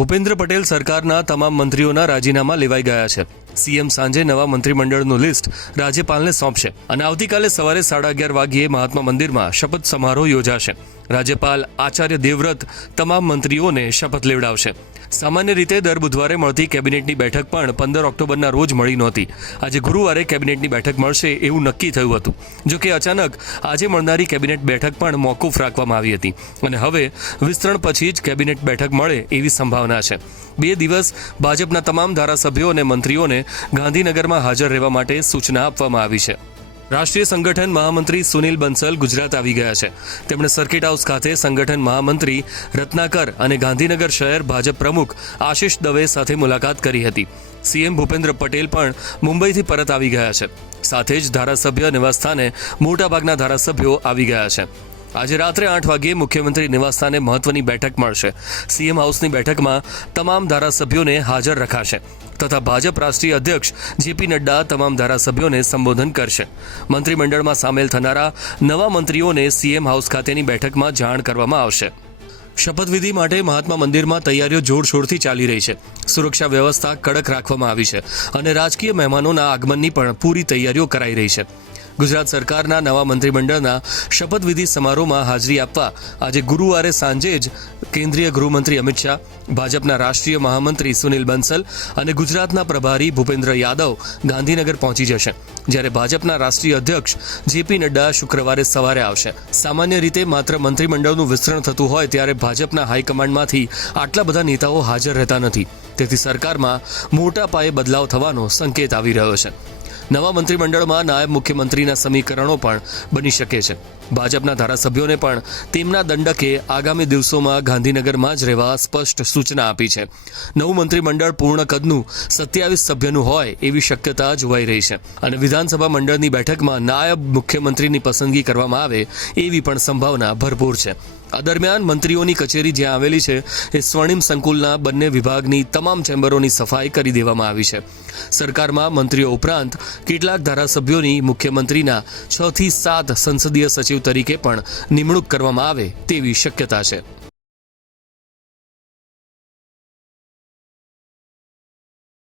ભૂપેન્દ્ર પટેલ સરકારના તમામ મંત્રીઓના રાજીનામા લેવાઈ ગયા છે. સીએમ સાંજે નવા મંત્રીમંડળનું લિસ્ટ રાજ્યપાલને સોંપશે અને આવતીકાલે સવારે સાડા અગિયાર વાગ્યે મહાત્મા મંદિરમાં શપથ સમારોહ યોજાશે. રાજ્યપાલ આચાર્ય દેવવ્રત તમામ મંત્રીઓને શપથ લેવડાવશે. સામાન્ય રીતે દર બુધવારે મળતી કેબિનેટની બેઠક પણ પંદર ઓક્ટોબરના રોજ મળી નહોતી. આજે ગુરુવારે કેબિનેટની બેઠક મળશે એવું નક્કી થયું હતું. જો કે અચાનક આજે મળનારી કેબિનેટ બેઠક પણ મોકૂફ રાખવામાં આવી હતી. અને હવે વિસ્તરણ પછી જ કેબિનેટ બેઠક મળે એવી સંભાવના છે. બે દિવસ ભાજપના તમામ ધારાસભ્યો અને મંત્રીઓને ગાંધીનગરમાં હાજર રહેવા માટે સૂચના આપવામાં આવી છે. રાષ્ટ્રીય સંગઠન મહામંત્રી સુનિલ બંસલ ગુજરાત આવી ગયા છે. તેમણે સર્કિટ હાઉસ ખાતે સંગઠન મહામંત્રી, રત્નાકર અને ગાંધીનગર શહેર ભાજપ પ્રમુખ આશિષ દવે સાથે મુલાકાત કરી હતી. સીએમ ભૂપેન્દ્ર પટેલ પણ મુંબઈથી પરત આવી ગયા છે. સાથે જ ધારાસભ્ય નિવાસસ્થાને મોટાભાગના ધારાસભ્યો આવી ગયા છે. આજે રાત્રે આઠ વાગ્યે મુખ્યમંત્રી નિવાસસ્થાને મહત્વની બેઠક મળશે. સીએમ હાઉસની બેઠકમાં તમામ ધારાસભ્યોને હાજર રખાશે તથા ભાજપ રાષ્ટ્રીય અધ્યક્ષ જેપી નડ્ડા તમામ ધારાસભ્યોને સંબોધન કરશે. મંત્રીમંડળમાં સામેલ થનારા નવા મંત્રીઓને સીએમ હાઉસ ખાતેની બેઠકમાં જાણ કરવામાં આવશે. શપથવિધિ માટે મહાત્મા મંદિરમાં તૈયારીઓ જોરશોરથી ચાલી રહી છે. સુરક્ષા વ્યવસ્થા કડક રાખવામાં આવી છે અને રાજકીય મહેમાનોના આગમનની પણ પૂરી તૈયારીઓ કરાઈ રહી છે. ગુજરાત સરકારના નવા મંત્રીમંડળના શપથવિધિ સમારોહમાં હાજરી આપવા આજે ગુરુવારે સાંજે જ કેન્દ્રીય ગૃહમંત્રી અમિત શાહ, ભાજપના રાષ્ટ્રીય મહામંત્રી સુનિલ બંસલ અને ગુજરાતના પ્રભારી ભૂપેન્દ્ર યાદવ ગાંધીનગર પહોંચી જશે, જ્યારે ભાજપના રાષ્ટ્રીય અધ્યક્ષ જેપી નડ્ડા શુક્રવારે સવારે આવશે. સામાન્ય રીતે માત્ર મંત્રીમંડળનું વિસ્તરણ થતું હોય ત્યારે ભાજપના હાઈકમાન્ડમાંથી આટલા બધા નેતાઓ હાજર રહેતા નથી. તેથી સરકારમાં મોટા પાયે બદલાવ થવાનો સંકેત આવી રહ્યો છે. નવા મંત્રીમંડળમાં નાયબ મુખ્યમંત્રીના સમીકરણો પણ બની શકે છે. ભાજપના ધારાસભ્યોને પણ તેમના દંડકે આગામી દિવસોમાં ગાંધીનગરમાં જ રહેવા સ્પષ્ટ સૂચના આપી છે. નવું મંત્રીમંડળ પૂર્ણ કદનું સત્યાવીસ સભ્યનું હોય એવી શક્યતા જોવાઈ રહી છે અને વિધાનસભા મંડળની બેઠકમાં નાયબ મુખ્યમંત્રીની પસંદગી કરવામાં આવે એવી પણ સંભાવના ભરપૂર છે. આ દરમિયાન મંત્રીઓની કચેરી જ્યાં આવેલી છે, એ સ્વર્ણિમ સંકુલના બંને વિભાગની તમામ ચેમ્બરોની સફાઈ કરી દેવામાં આવી છે. સરકારમાં મંત્રીઓ ઉપરાંત કેટલાક ધારાસભ્યોની મુખ્યમંત્રીના છ થી સાત સંસદીય સચિવ તરીકે પણ નિમણૂક કરવામાં આવે તેવી શક્યતા છે.